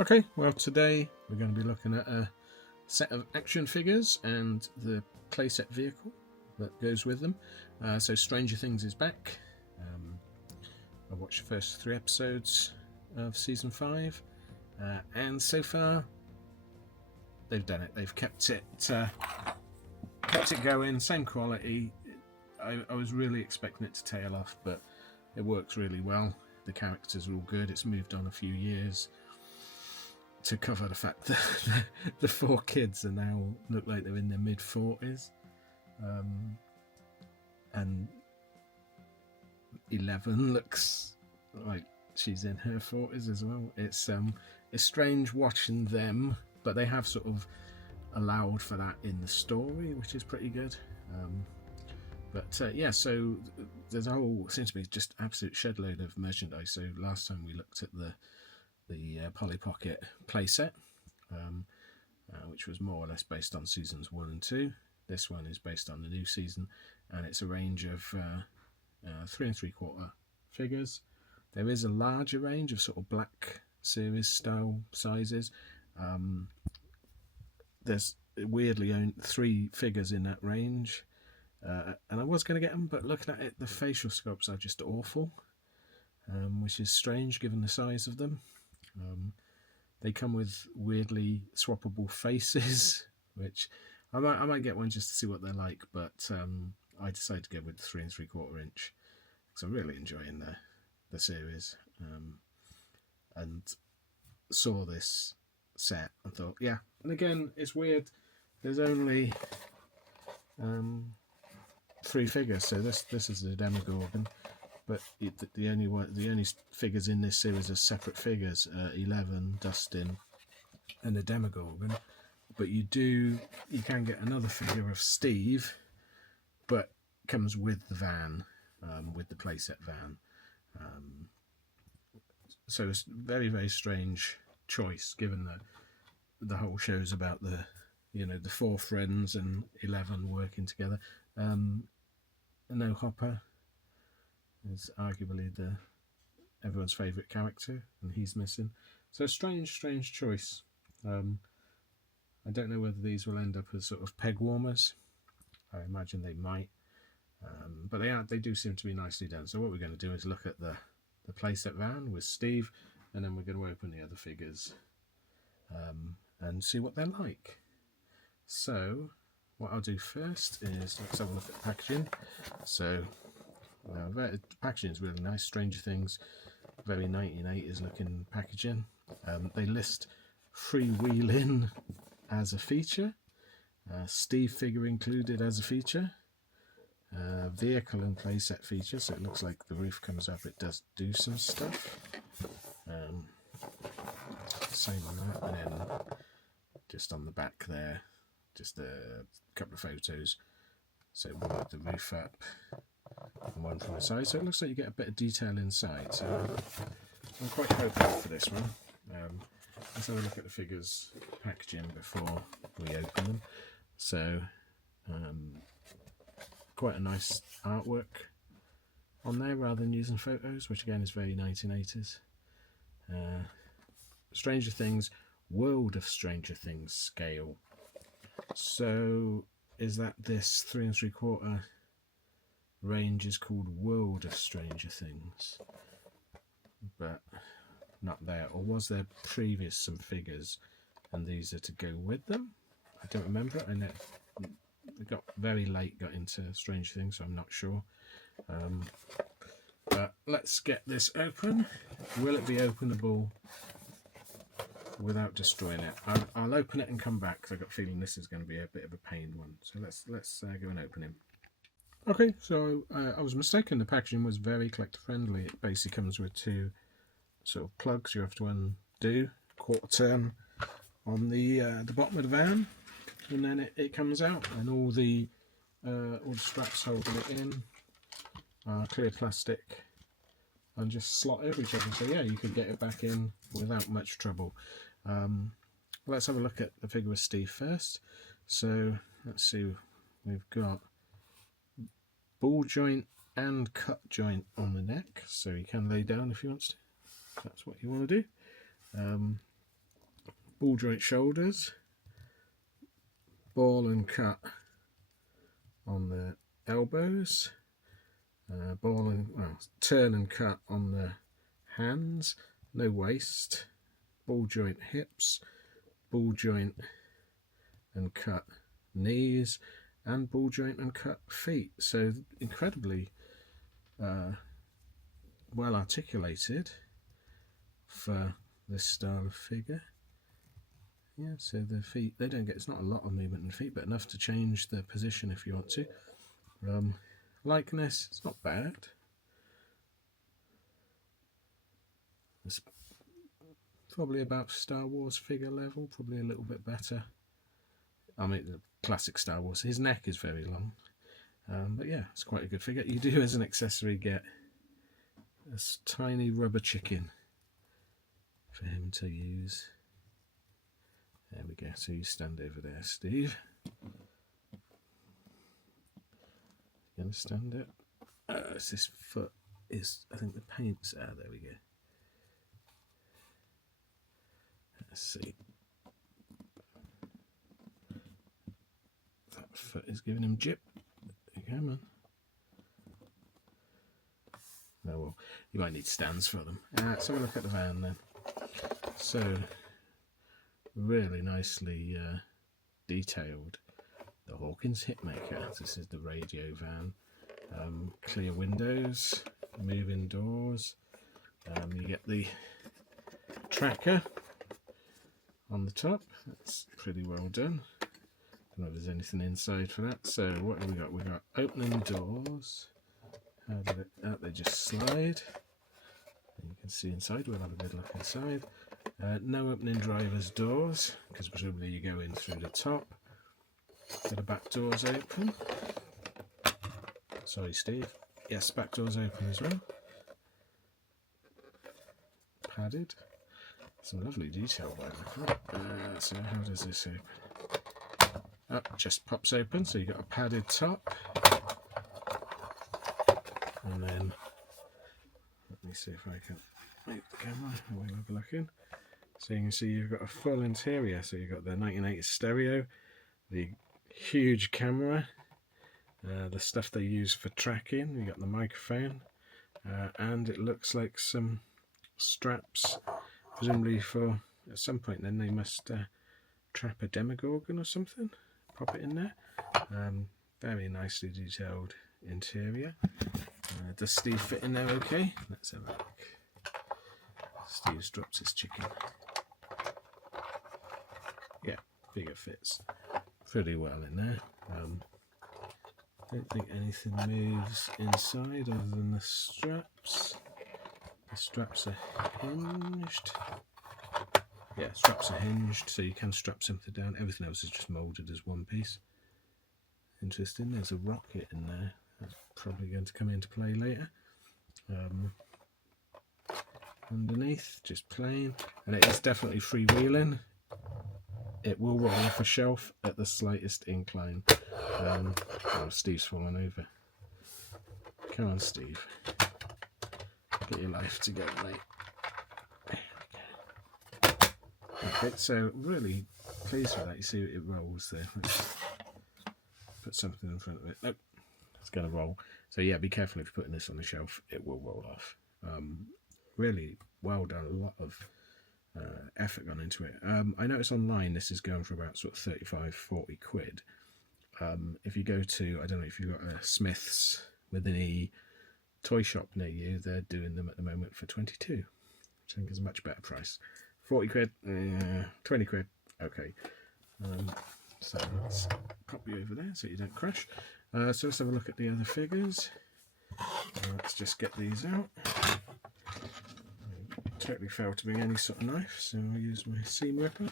Okay, well today we're going to be looking at a set of action figures and the playset vehicle that goes with them. So Stranger Things is back. I watched the first 3 episodes of season 5 and so far they've done it. They've kept it going, same quality. I was really expecting it to tail off, but it works really well. The characters are all good. It's moved on a few years to cover the fact that the 4 kids are now look like they're in their mid-40s, and 11 looks like she's in her 40s as well. It's strange watching them, but they have sort of allowed for that in the story, which is pretty good. Yeah, so there's a whole, seems to be just absolute shed load of merchandise. So last time we looked at the Polly Pocket playset, which was more or less based on seasons 1 and 2. This one is based on the new season, and it's a range of 3 3/4 figures. There is a larger range of sort of Black Series style sizes. There's weirdly only 3 figures in that range, and I was going to get them, but looking at it, the facial sculpts are just awful, which is strange given the size of them. They come with weirdly swappable faces, which I might get one just to see what they're like, but I decided to go with 3 3/4 inch because I'm really enjoying the series, and saw this set and thought, yeah. And again, it's weird. There's only 3 figures, so this is the Demogorgon. But the only figures in this series are separate figures: 11, Dustin, and the Demogorgon. But you can get another figure of Steve, but comes with the van, with the playset van. So it's a very, very strange choice, given that the whole show's about the 4 friends and 11 working together. No Hopper is arguably everyone's favourite character, and he's missing. So strange choice. I don't know whether these will end up as sort of peg warmers. I imagine they might, but they do seem to be nicely done. So what we're going to do is look at the playset van with Steve, and then we're going to open the other figures and see what they're like. So what I'll do first is let's have a look at the packaging. So the packaging is really nice. Stranger Things, very 1980s looking packaging. They list freewheeling as a feature, Steve figure included as a feature, vehicle and playset feature. So it looks like the roof comes up. It does do some stuff. Same on that, and then just on the back there, just a couple of photos. So one with the roof up and one from the side, so it looks like you get a bit of detail inside. So I'm quite hopeful for this one. Let's have a look at the figures packaging before we open them. So quite a nice artwork on there rather than using photos, which again is very 1980s. Stranger Things, World of Stranger Things scale. So is that this 3 3/4 range is called World of Stranger Things, but not there? Or was there previous some figures and these are to go with them? I don't remember. And it got very late, got into Stranger Things, so I'm not sure. But let's get this open. Will it be openable without destroying it? I'll open it and come back, because I've got a feeling this is going to be a bit of a pained one. So let's go and open him. Okay, so I was mistaken. The packaging was very collector friendly. It basically comes with 2 sort of plugs you have to undo, quarter turn on the bottom of the van, and then it comes out, and all the straps holding it in are clear plastic and just slot over each other. So yeah, you could get it back in without much trouble. Let's have a look at the figure of Steve first. So let's see, we've got ball joint and cut joint on the neck, so he can lay down if he wants to. That's what you want to do. ball joint shoulders, ball and cut on the elbows, turn and cut on the hands, no waist, ball joint hips, ball joint and cut knees, and ball joint and cut feet. So incredibly well articulated for this style of figure. Yeah, so the feet, they don't get, it's not a lot of movement in the feet, but enough to change the position if you want to. Likeness, it's not bad. It's probably about Star Wars figure level, probably a little bit better. I mean, the classic Star Wars. His neck is very long. But yeah, it's quite a good figure. You do, as an accessory, get a tiny rubber chicken for him to use. There we go. So you stand over there, Steve. You understand it? It's this foot is, I think the paint's there we go. Let's see. That foot is giving him jip. There you go, man. Oh well, you might need stands for them. Let's have a look at the van then. So, really nicely detailed. The Hawkins Hitmaker. This is the radio van. Clear windows, moving doors. You get the tracker on the top. That's pretty well done. Don't know if there's anything inside for that. So what have we got? We've got opening doors. How did it? They just slide. You can see inside. We'll have a good look inside. No opening driver's doors, because presumably you go in through the top. So the back doors open. Sorry, Steve. Yes, back doors open as well. Padded. Some lovely detail by the look. So how does this open? Just pops open, so you've got a padded top. And then, let me see if I can make the camera, we'll have a look in. So you can see you've got a full interior, so you've got the 1980s stereo, the huge camera, the stuff they use for tracking, you've got the microphone, and it looks like some straps, presumably for, at some point then they must trap a Demogorgon or something, pop it in there. Very nicely detailed interior. Does Steve fit in there okay? Let's have a look. Steve's dropped his chicken. Yeah, figure fits pretty well in there. Don't think anything moves inside other than the straps. The straps are hinged. Yeah, straps are hinged, so you can strap something down. Everything else is just moulded as one piece. Interesting, there's a rocket in there. That's probably going to come into play later. Underneath, just plain. And it is definitely freewheeling. It will roll off a shelf at the slightest incline. Oh, Steve's fallen over. Come on, Steve. Get your life together, mate. Okay, so really pleased with that. You see it rolls there. Let's put something in front of it. Nope, it's going to roll. So yeah, be careful if you're putting this on the shelf. It will roll off. Really well done. A lot of effort gone into it. I noticed online this is going for about sort of 35-40 quid. If you go to, I don't know if you've got a Smith's with an E toy shop near you, they're doing them at the moment for 22, which I think is a much better price. 40 quid, 20 quid, okay. So let's pop you over there so you don't crash. So let's have a look at the other figures. Let's just get these out. I totally failed to bring any sort of knife, so I'll use my seam ripper.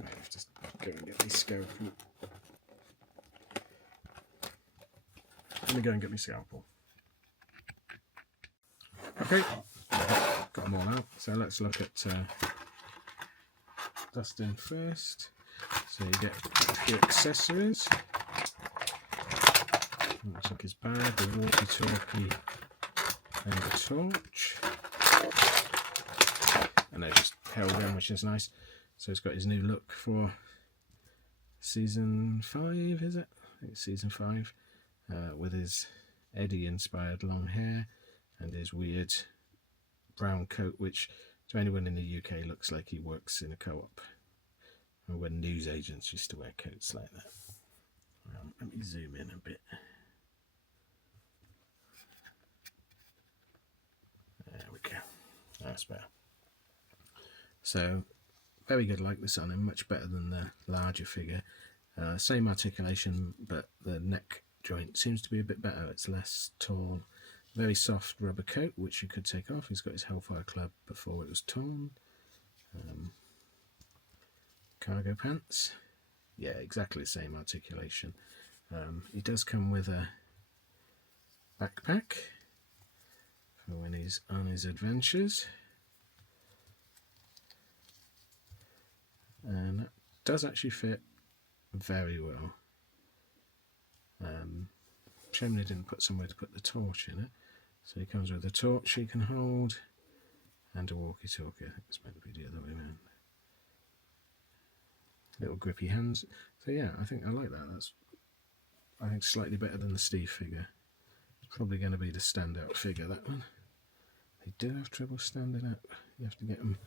I'll just go and get my scalpel. Let me go and get my scalpel. Okay, got them all out. So let's look at dusting first. So you get your accessories. Looks like his bag, the walkie-talkie and the torch. And they're just held in, which is nice. So he's got his new look for season 5, is it? I think it's season 5, with his Eddie-inspired long hair and his weird brown coat, which to anyone in the UK looks like he works in a co-op, or when news agents used to wear coats like that. Let me zoom in a bit. There we go. That's better. So, very good likeness on him, much better than the larger figure. Same articulation, but the neck joint seems to be a bit better. It's less tall. Very soft rubber coat, which you could take off. He's got his Hellfire Club before it was torn. Cargo pants. Yeah, exactly the same articulation. He does come with a backpack for when he's on his adventures. And that does actually fit very well. Shame they didn't put somewhere to put the torch in it. So he comes with a torch he can hold and a walkie-talkie. I think it's meant to be the other way around. Little grippy hands. So yeah, I think I like that. That's, I think, slightly better than the Steve figure. Probably going to be the standout figure, that one. They do have trouble standing up. You have to get them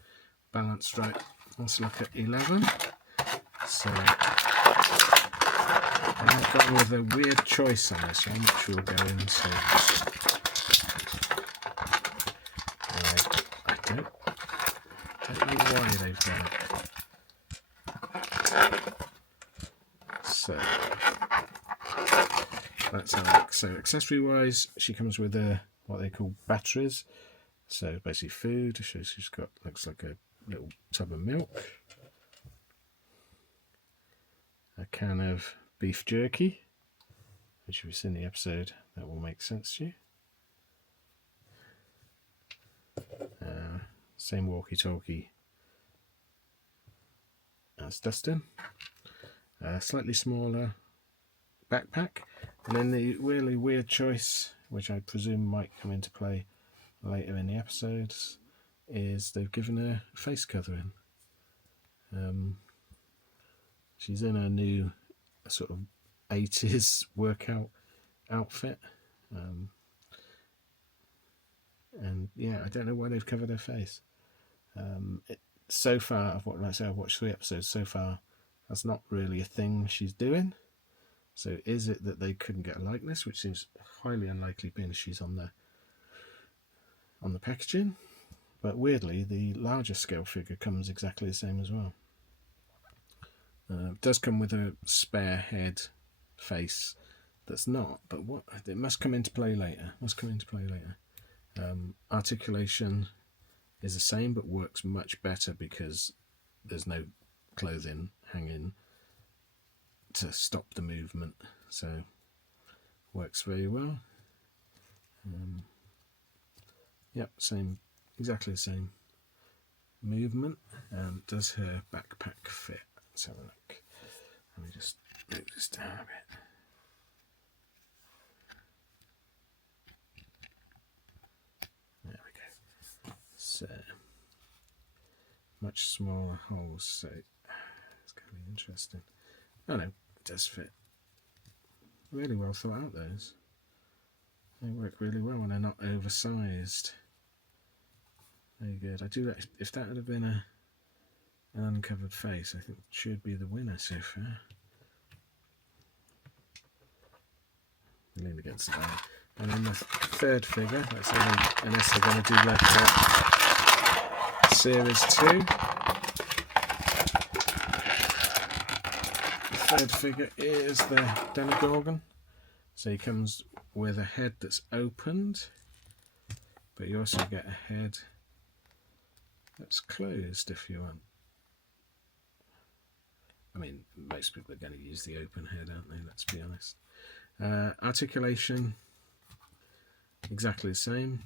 balanced right. Let's look at 11. So I've gone with a weird choice on this one, which we'll go into. I don't know why they've done it. So let's have a look. So accessory wise, she comes with what they call batteries. So basically food. She's got, looks like a little tub of milk, a can of beef jerky, which if you've seen the episode, that will make sense to you. Same walkie-talkie as Dustin. Slightly smaller backpack, and then the really weird choice, which I presume might come into play later in the episodes, is they've given her face covering. She's in a new sort of 80s workout outfit, and yeah, I don't know why they've covered her face. So far, I've watched 3 episodes. So far, that's not really a thing she's doing. So is it that they couldn't get a likeness, which seems highly unlikely, being she's on the packaging? But weirdly, the larger scale figure comes exactly the same as well. It does come with a spare head face that's not, but what it must come into play later. Articulation is the same, but works much better because there's no clothing hanging to stop the movement. So works very well. Yep, exactly the same movement. Does her backpack fit? Let's have a look. Let me just move this down a bit. There we go. So much smaller holes, so it's going to be interesting. Oh no, it does fit. Really well thought out, those. They work really well and they're not oversized. Very good. I do like, if that would have been an uncovered face, I think it should be the winner so far. Lean against the bar. And then the third figure, that's unless they're going to do like series 2. The third figure is the Demogorgon. So he comes with a head that's opened, but you also get a head that's closed if you want. I mean, most people are going to use the open head, aren't they? Let's be honest. Articulation, exactly the same.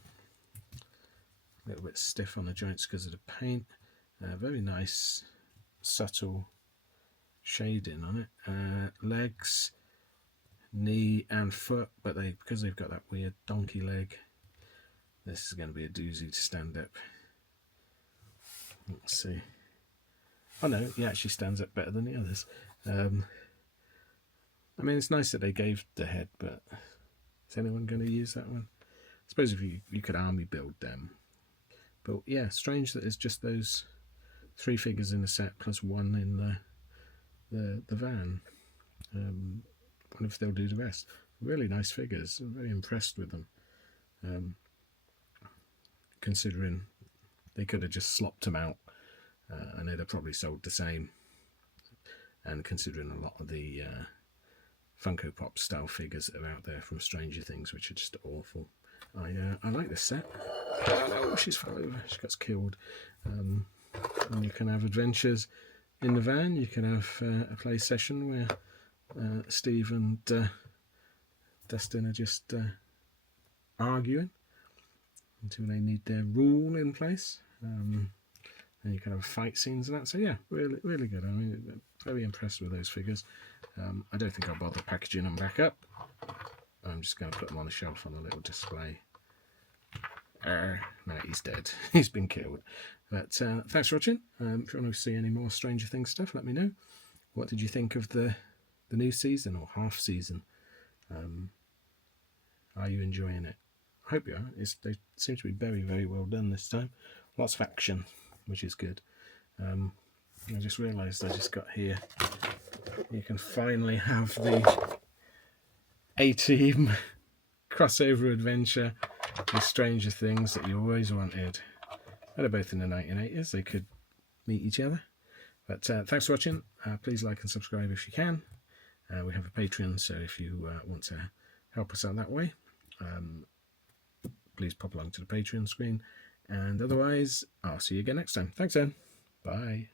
A little bit stiff on the joints because of the paint. Very nice, subtle shading on it. Legs, knee and foot, but because they've got that weird donkey leg, this is going to be a doozy to stand up. Let's see. Oh no, he actually stands up better than the others. I mean, it's nice that they gave the head, but is anyone going to use that one? I suppose if you could army build them. But yeah, strange that it's just those 3 figures in the set plus 1 in the van. Wonder if they'll do the rest. Really nice figures. I'm very impressed with them. Considering they could have just slopped them out and they'd have probably sold the same. And considering a lot of the Funko Pop style figures that are out there from Stranger Things, which are just awful. I like this set. Oh, she's fell over. She got killed. And you can have adventures in the van. You can have a play session where Steve and Dustin are just arguing until they need their rule in place. And you can have fight scenes and that. So yeah, really, really good. I mean, very impressed with those figures. I don't think I'll bother packaging them back up. I'm just going to put them on a shelf on a little display. No, he's dead. He's been killed. But thanks for watching. If you want to see any more Stranger Things stuff, let me know. What did you think of the new season or half season? Are you enjoying it? I hope you are. They seem to be very, very well done this time. Lots of action, which is good. I just realised I just got here. You can finally have the A-Team crossover adventure with Stranger Things that you always wanted. They're both in the 1980s. They could meet each other. But thanks for watching. Please like and subscribe if you can. We have a Patreon, so if you want to help us out that way, please pop along to the Patreon screen. And otherwise, I'll see you again next time. Thanks then. Bye.